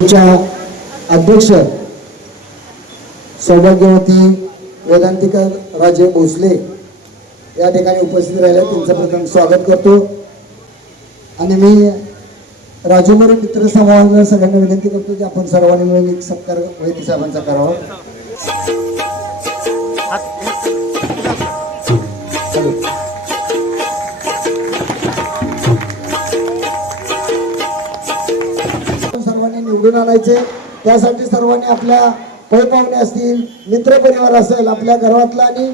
अध्यक्ष सौभाग्यवती वेदांतिका राजे भोसले या ठिकाणी उपस्थित राहिले त्यांचं प्रथम स्वागत करतो. आणि मी राजू मित्र समूहाला सगळ्यांना विनंती करतो की आपण सर्वांनी मिळून एक सत्कार वैद्य साहेबांचा करावा. घडून आणायचे. त्यासाठी सर्वांनी आपल्या पैपावणे असतील मित्रपरिवार असेल आपल्या घरातला आणि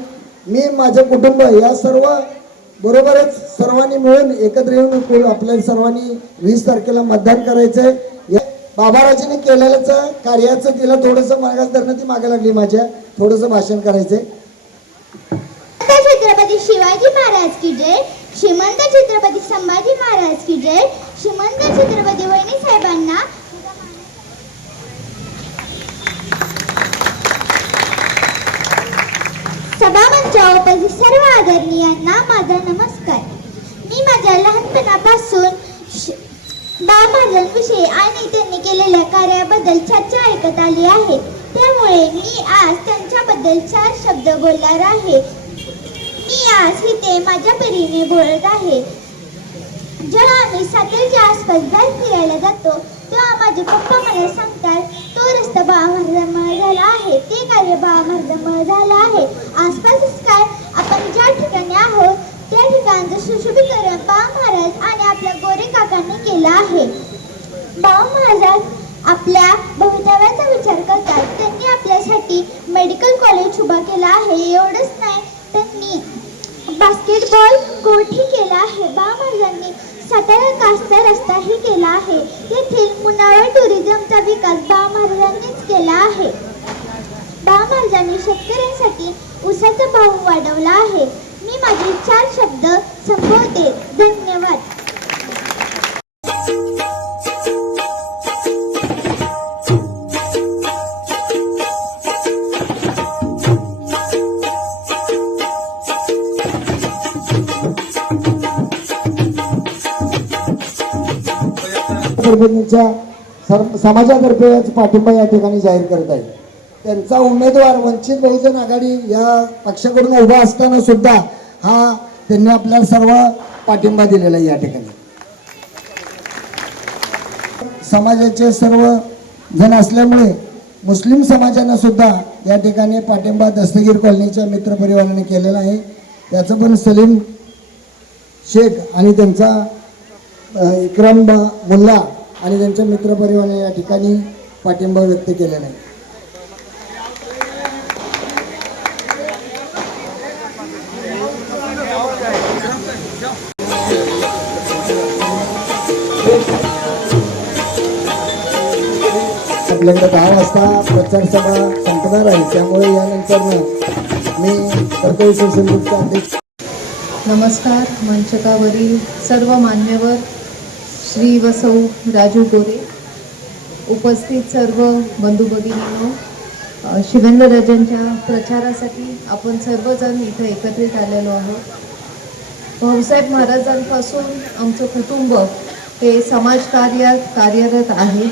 मी माझे कुटुंब या सर्व बरोबरच सर्वांनी मिळून एकत्र येऊन आपल्या सर्वांनी वीस तारखेला मतदान करायचंय बाबाराजीने केलेलं कार्याचं तिला थोडंसं मागास धरणं ती मागे लागली माझ्या. थोडंसं भाषण करायचंय. छत्रपती शिवाजी महाराज की जय. श्रीमंत छत्रपती संभाजी महाराज की जय. श्रीमंत छत्रपती वहिनी साहेबांना सभामंचावर सर्व आदरणीयांना माझा नमस्कार. मी माझ्या लहानपणापासून श- आणि त्यांनी केलेल्या कार्याबद्दल चर्चा ऐकत आली आहे. त्यामुळे मी आज त्यांच्याबद्दल चार शब्द बोलणार आहे. मी आज इथे माझ्या परीने बोलत आहे. जेव्हा आम्ही सातारच्या आसपास बाहेर फिरायला जातो तेव्हा माझे पप्पा मला सांगतात तो रस्ता झाला आहे. ते कार्य बाळा झालं आहे. आसपासच काय आपण ज्या ठिकाणी आहोत त्या ठिकाणचं सुशोभीकरण बाळा महाराज आणि आपल्या गोरे काकांनी केलं आहे. बाळा महाराज आपल्या भवितव्याचा विचार करतात. त्यांनी आपल्यासाठी मेडिकल कॉलेज उभा केला आहे. एवढंच नाही त्यांनी बास्केटबॉल कोठी केला आहे? बा महाराजांनी सातारा कासचा रस्ताही केला आहे. येथील मुन्नाळा टुरिझमचा विकास बा महाराजांनीच केला आहे. बा महाराजांनी शेतकऱ्यांसाठी ऊसाचा भाव वाढवला आहे. मी माझे चार शब्द संपवते. धन्यवाद. सरपंचांच्या सर- समाजातर्फे पाठिंबा या ठिकाणी जाहीर करत आहे त्यांचा उमेदवार वंचित बहुजन आघाडी या पक्षाकडून उभा असताना सुद्धा हा त्यांनी आपल्याला सर्व पाठिंबा दिलेला आहे या ठिकाणी. समाजाचे सर्व जण असल्यामुळे मुस्लिम समाजानं सुद्धा या ठिकाणी पाठिंबा दस्तगीर कॉलनीच्या मित्रपरिवाराने केलेला आहे. त्याचं पण सलीम शेख आणि त्यांचा इक्रम मुल्ला आणि त्यांच्या मित्रपरिवाराने या ठिकाणी पाठिंबा व्यक्त केलेला आहे. आपल्याकडे दहा वाजता प्रचार सभा संपणार आहे. त्यामुळे यानंतर मी कर्तव्य सोशल अध्यक्ष नमस्कार मंचकावरील सर्व मान्यवर श्री वसौ राजू गोरे उपस्थित सर्व बंधू भगिनींनो शिवेंद्रराजांच्या प्रचारासाठी आपण सर्वजण इथं एकत्रित आलेलो आहोत. भाऊसाहेब महाराजांपासून आमचं कुटुंब हे समाजकार्यात कार्यरत आहे.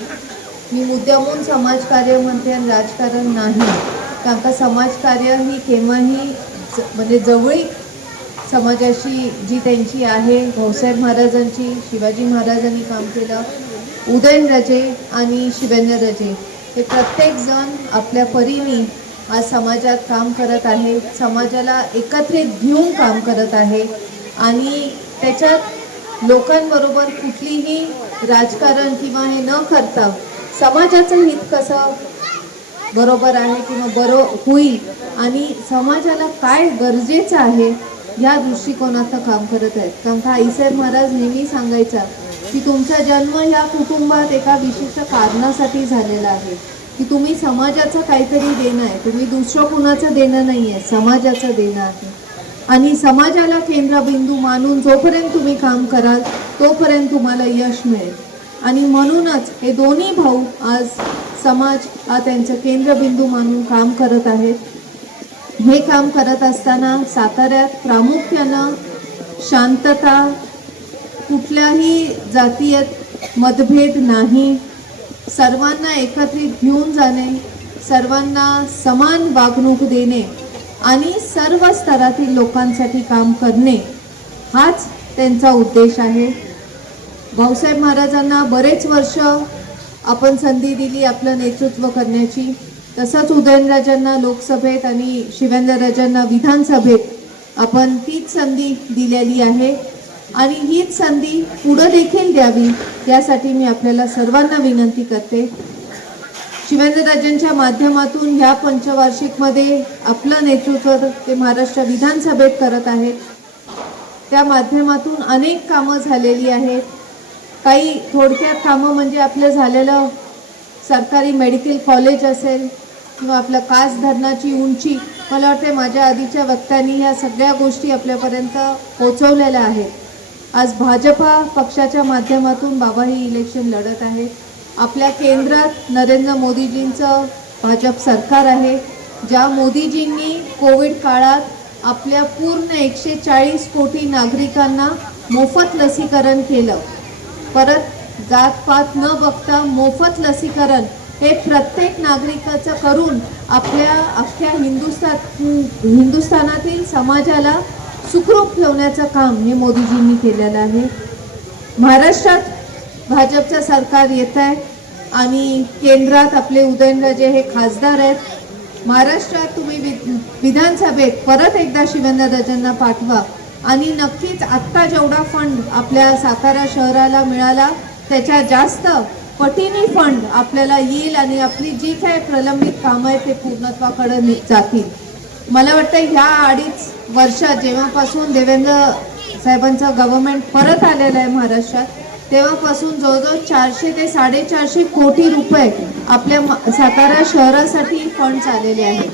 मी मुद्द्यामून समाजकार्य म्हणते आणि राजकारण नाही. कारण का समाजकार्य ही केव्हाही ज- म्हणजे जवळीक समाजाशी जी त्यांची आहे भाऊसाहेब महाराजांची शिवाजी महाराजांनी काम केलं उदयनराजे आणि शिवेंद्रराजे हे प्रत्येकजण आपल्या परीने आज समाजात काम करत आहे समाजाला एकत्रित घेऊन काम करत आहे आणि त्याच्यात लोकांबरोबर कुठलीही राजकारण किंवा हे न करता समाजाचं हित कसं बरोबर आहे किंवा बरो होईल आणि समाजाला काय गरजेचं आहे या दृष्टिकोनातनं काम करत आहेत. कारण का आईसाहेब महाराज नेहमी सांगायचा की तुमचा जन्म या कुटुंबात एका विशिष्ट कारणासाठी झालेला आहे. की तुम्ही समाजाचं काहीतरी देणं आहे. तुम्ही दुसरं कुणाचं देणं नाही आहे. समाजाचं देणं आहे. आणि समाजाला केंद्रबिंदू मानून जोपर्यंत तुम्ही काम कराल तोपर्यंत तुम्हाला यश मिळेल. आणि म्हणूनच हे दोन्ही भाऊ आज समाज हा त्यांचं केंद्रबिंदू मानून काम करत आहेत. हे काम करत असताना साताऱ्यात प्रामुख्यानं शांतता कुठल्याही जातीय मतभेद नाही. सर्वांना एकत्रित घेऊन जाणे सर्वांना समान वागणूक देणे आणि सर्व स्तरातील लोकांसाठी काम करणे हाच त्यांचा उद्देश आहे. भाऊसाहेब महाराजांना बरेच वर्ष आपण संधी दिली आपलं नेतृत्व करण्याची. तसंच उदयनराजांना लोकसभेत आणि शिवेंद्रराजांना विधानसभेत आपण तीच संधी दिलेली आहे. आणि हीच संधी पुढं देखील द्यावी यासाठी मी आपल्याला सर्वांना विनंती करते. शिवेंद्रराजांच्या माध्यमातून ह्या पंचवार्षिकमध्ये आपलं नेतृत्व ते महाराष्ट्र विधानसभेत करत आहेत. त्या माध्यमातून अनेक कामं झालेली आहेत. काही थोडक्यात कामं म्हणजे आपलं झालेलं सरकारी मेडिकल कॉलेज असेल किंवा आपलं कास धरणाची उंची मला वाटते माझ्या आधीच्या वक्त्यांनी ह्या सगळ्या गोष्टी आपल्यापर्यंत पोचवलेल्या आहेत. आज भाजपा पक्षाच्या माध्यमातून बाबा ही इलेक्शन लढत आहेत आपल्या केंद्रात नरेंद्र मोदीजींचं भाजप सरकार आहे. ज्या मोदीजींनी कोविड काळात आपल्या पूर्ण एकशे चाळीस कोटी नागरिकांना मोफत लसीकरण केलं. परत जातपात न बघता मोफत लसीकरण हे प्रत्येक नागरिकाचं करून आपल्या अख्ख्या हिंदुस्थान हिंदुस्थानातील समाजाला सुखरूप ठेवण्याचं काम हे मोदीजींनी केलेलं आहे. महाराष्ट्रात भाजपचं सरकार येत आहे आणि केंद्रात आपले उदयनराजे हे खासदार आहेत. महाराष्ट्रात तुम्ही वि विधानसभेत परत एकदा शिवेंद्रराजांना पाठवा आणि नक्कीच आत्ता जेवढा फंड आपल्या सातारा शहराला मिळाला त्याच्या जास्त पटीने फंड आपल्याला येईल आणि आपली जी काय प्रलंबित कामं आहेत ते पूर्णत्वाकडे जातील. मला वाटतं ह्या अडीच वर्षात जेव्हापासून देवेंद्र साहेबांचं गव्हर्नमेंट परत आलेलं आहे महाराष्ट्रात तेव्हापासून जवळजवळ चारशे ते साडेचारशे कोटी रुपये आपल्या म- सातारा शहरासाठी फंड्स आलेले आहेत.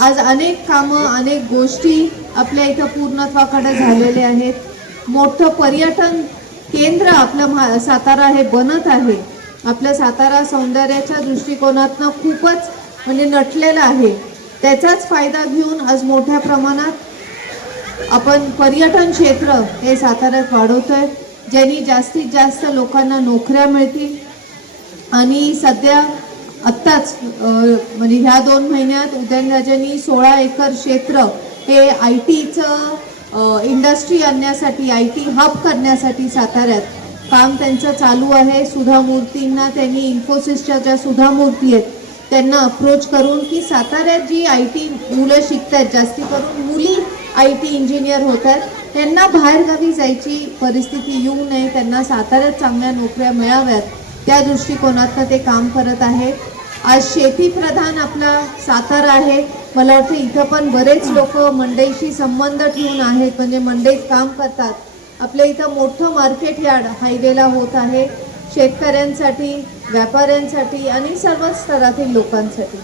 आज अनेक कामं अनेक गोष्टी आपल्या इथं पूर्णत्वाकडे झालेले आहेत. मोठं पर्यटन केंद्र आपलं महा सातारा हे बनत आहे. आपलं सातारा सौंदर्याच्या दृष्टिकोनातनं खूपच म्हणजे नटलेलं आहे. त्याचाच फायदा घेऊन आज मोठ्या प्रमाणात आपण पर्यटन क्षेत्र हे साताऱ्यात वाढवतो आहे ज्यांनी जास्तीत जास्त लोकांना नोकऱ्या मिळतील आणि सध्या आत्ताच म्हणजे ह्या दोन महिन्यात उदयनराजांनी सोळा एकर क्षेत्र हे आय टीचं इंडस्ट्री आणण्यासाठी आय टी हब करण्यासाठी साताऱ्यात काम त्यांचं चालू आहे. सुधा मूर्तींना त्यांनी इन्फोसिसच्या ज्या सुधा मूर्ती आहेत त्यांना अप्रोच करून की साताऱ्यात जी आय टी मुलं शिकत आहेत जास्ती करून मुली आय टी इंजिनियर होत आहेत त्यांना बाहेरगावी जायची परिस्थिती येऊ नये. त्यांना साताऱ्यात चांगल्या नोकऱ्या मिळाव्यात. त्या दृष्टिकोनातनं ते काम करत आहे आज शेतीप्रधान आपला सातारा आहे. मला वाटतं इथं पण बरेच लोक मंडईशी संबंध ठेवून आहेत. म्हणजे मंडईत काम करतात. आपल्या इथं मोठं मार्केट यार्ड हायवेला होत आहे. शेतकऱ्यांसाठी व्यापाऱ्यांसाठी आणि सर्वच स्तरातील लोकांसाठी.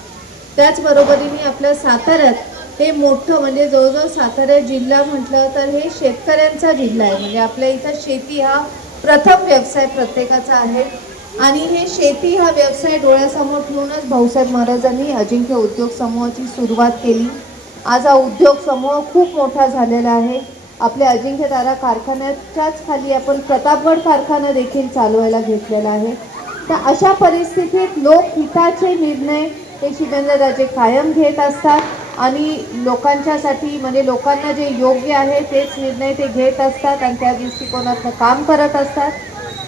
त्याचबरोबरीने आपल्या साताऱ्यात हे मोठं म्हणजे जवळजवळ सातारा जिल्हा म्हटलं तर हे शेतकऱ्यांचा जिल्हा आहे. म्हणजे आपल्या इथं शेती हा प्रथम व्यवसाय प्रत्येकाचा आहे. आणि हे शेती हा व्यवसाय डोळ्यासमोर ठेवूनच भाऊसाहेब महाराजांनी अजिंक्य उद्योग समूहाची सुरुवात केली. आज हा उद्योग समूह खूप मोठा झालेला आहे. आपल्या अजिंक्य तारा कारखान्याच्याच खाली आपण प्रतापगड कारखाना देखील चालवायला घेतलेला आहे. तर अशा परिस्थितीत लोक हिताचे निर्णय हे शिवेंद्रराजे कायम घेत असतात आणि लोकांच्यासाठी म्हणजे लोकांना जे योग्य आहे तेच निर्णय ते घेत असतात आणि त्या दृष्टिकोनातनं काम करत असतात.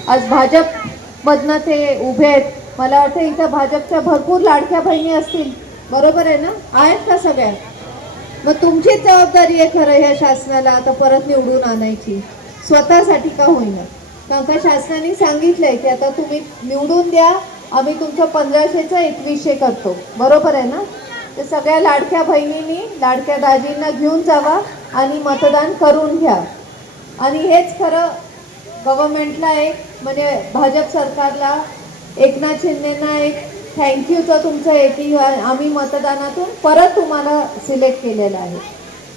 आज भाजपमधनं ते उभे आहेत. मला वाटतं इथं भाजपच्या भरपूर लाडक्या बहिणी असतील. बरोबर आहे ना? आहेत का सगळ्या? मग तुमचीच जबाबदारी आहे खरं ह्या शासनाला आता परत निवडून आणायची. स्वतःसाठी का होईना? कारण का शासनाने सांगितलंय की आता तुम्ही निवडून द्या आम्ही तुमचं पंधराशेचं एकवीसशे करतो. बरोबर आहे ना? तर सगळ्या लाडक्या बहिणींनी लाडक्या दाजींना घेऊन जावा आणि मतदान करून घ्या. आणि हेच खरं गव्हर्मेंटला एक म्हणजे भाजप सरकारला एकनाथ शिंदेना एक थँक्यूचं तुमचं आहे आम्ही मतदानातून परत तुम्हाला सिलेक्ट केलेलं आहे.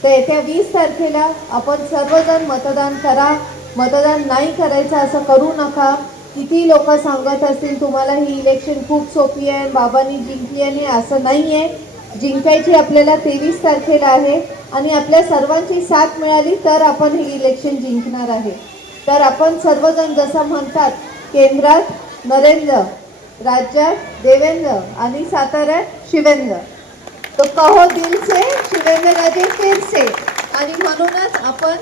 तर येत्या वीस तारखेला आपण सर्वजण मतदान करा. मतदान नाही करायचं असं करू नका. किती लोक सांगत असतील तुम्हाला ही इलेक्शन खूप सोपी आहे बाबांनी जिंकली आहे असं नाही आहे जिंकायची आपल्याला तेवीस तारखेला आहे आणि आपल्या सर्वांची साथ मिळाली तर आपण ही इलेक्शन जिंकणार आहे. तर आपण सर्वजण जसं म्हणतात केंद्रात नरेंद्र राज्यात देवेंद्र आणि साताऱ्यात शिवेंद्र. तो कहो दिल से शिवेंद्र राजे फिर से. आणि म्हणूनच आपण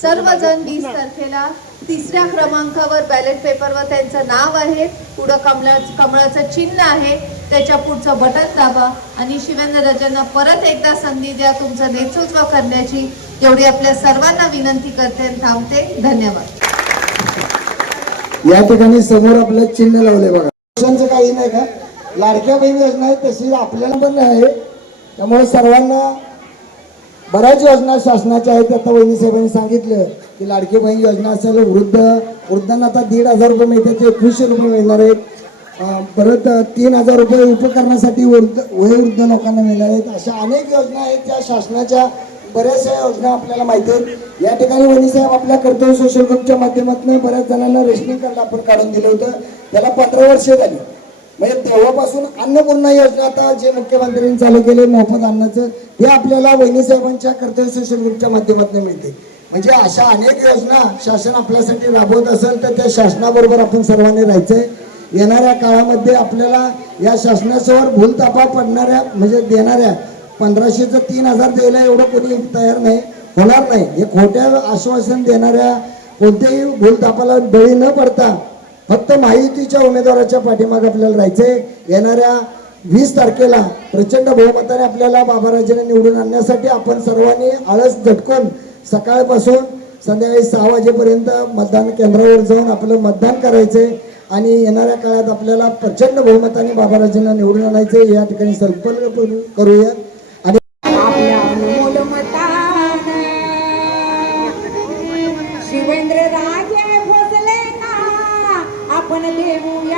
सर्वजण वीस तारखेला तिसऱ्या क्रमांकावर बॅलेट पेपरवर त्यांचं नाव आहे. पुढं कमळा कमळाचं चिन्ह आहे. त्याच्या पुढचं बटन दाबा आणि शिवेंद्र राजांना परत एकदा संधी द्या तुमचं नेतृत्व करण्याची. एवढी आपल्या सर्वांना विनंती करते आणि थांबते. धन्यवाद. या ठिकाणी समोर आपलं चिन्ह लावले बघा. काही नाही का? लाडक्या बहीण योजना आहे तशी आपल्याला पण आहे. त्यामुळे सर्वांना बऱ्याच योजना शासनाच्या आहेत. आता वहिनी साहेबांनी सांगितलं की लाडकी बहीण योजना असेल वृद्ध वृद्धांना आता दीड हजार रुपये मिळतात ते एकवीसशे रुपये मिळणार आहेत. परत तीन हजार रुपये उपकरणासाठी वृद्ध वयोवृद्ध लोकांना मिळणार आहेत. अशा अनेक योजना आहेत त्या शासनाच्या बऱ्याचशा योजना आपल्याला माहिती आहेत. या ठिकाणी वहिनी साहेब आपल्या कर्तव्य सोशल ग्रुपच्या माध्यमातून बऱ्याच जणांना रेशनिंग कार्ड आपण काढून दिलं होतं. त्याला पंधरा वर्षे झाली. म्हणजे तेव्हापासून अन्नपूर्णा योजना आता जे मुख्यमंत्र्यांनी चालू केले मोफत अन्नाचं ते आपल्याला वहिनी साहेबांच्या कर्तव्य सोशल ग्रुपच्या माध्यमातून मिळते. म्हणजे अशा अनेक योजना शासन आपल्यासाठी राबवत असेल तर त्या शासनाबरोबर आपण सर्वांनी राहायचंय. येणाऱ्या काळामध्ये आपल्याला या शासनासमोर भूलतापा पडणाऱ्या म्हणजे देणाऱ्या पंधराशेचं तीन हजार द्यायला एवढं कोणी तयार नाही होणार नाही. हे खोट्या आश्वासन देणाऱ्या कोणत्याही भूलतापाला बळी न पडता फक्त माहितीच्या उमेदवाराच्या पाठीमागे आपल्याला राहायचंय. येणाऱ्या वीस तारखेला प्रचंड बहुमताने आपल्याला बाबाराजेने निवडून आणण्यासाठी आपण सर्वांनी आळस झटकून सकाळपासून संध्याकाळी सहा वाजेपर्यंत मतदान केंद्रावर जाऊन आपलं मतदान करायचंय. आणि येणाऱ्या काळात आपल्याला प्रचंड बहुमताने बाबाराजेंना निवडून आणायचे या ठिकाणी संकल्प करूयात. when a day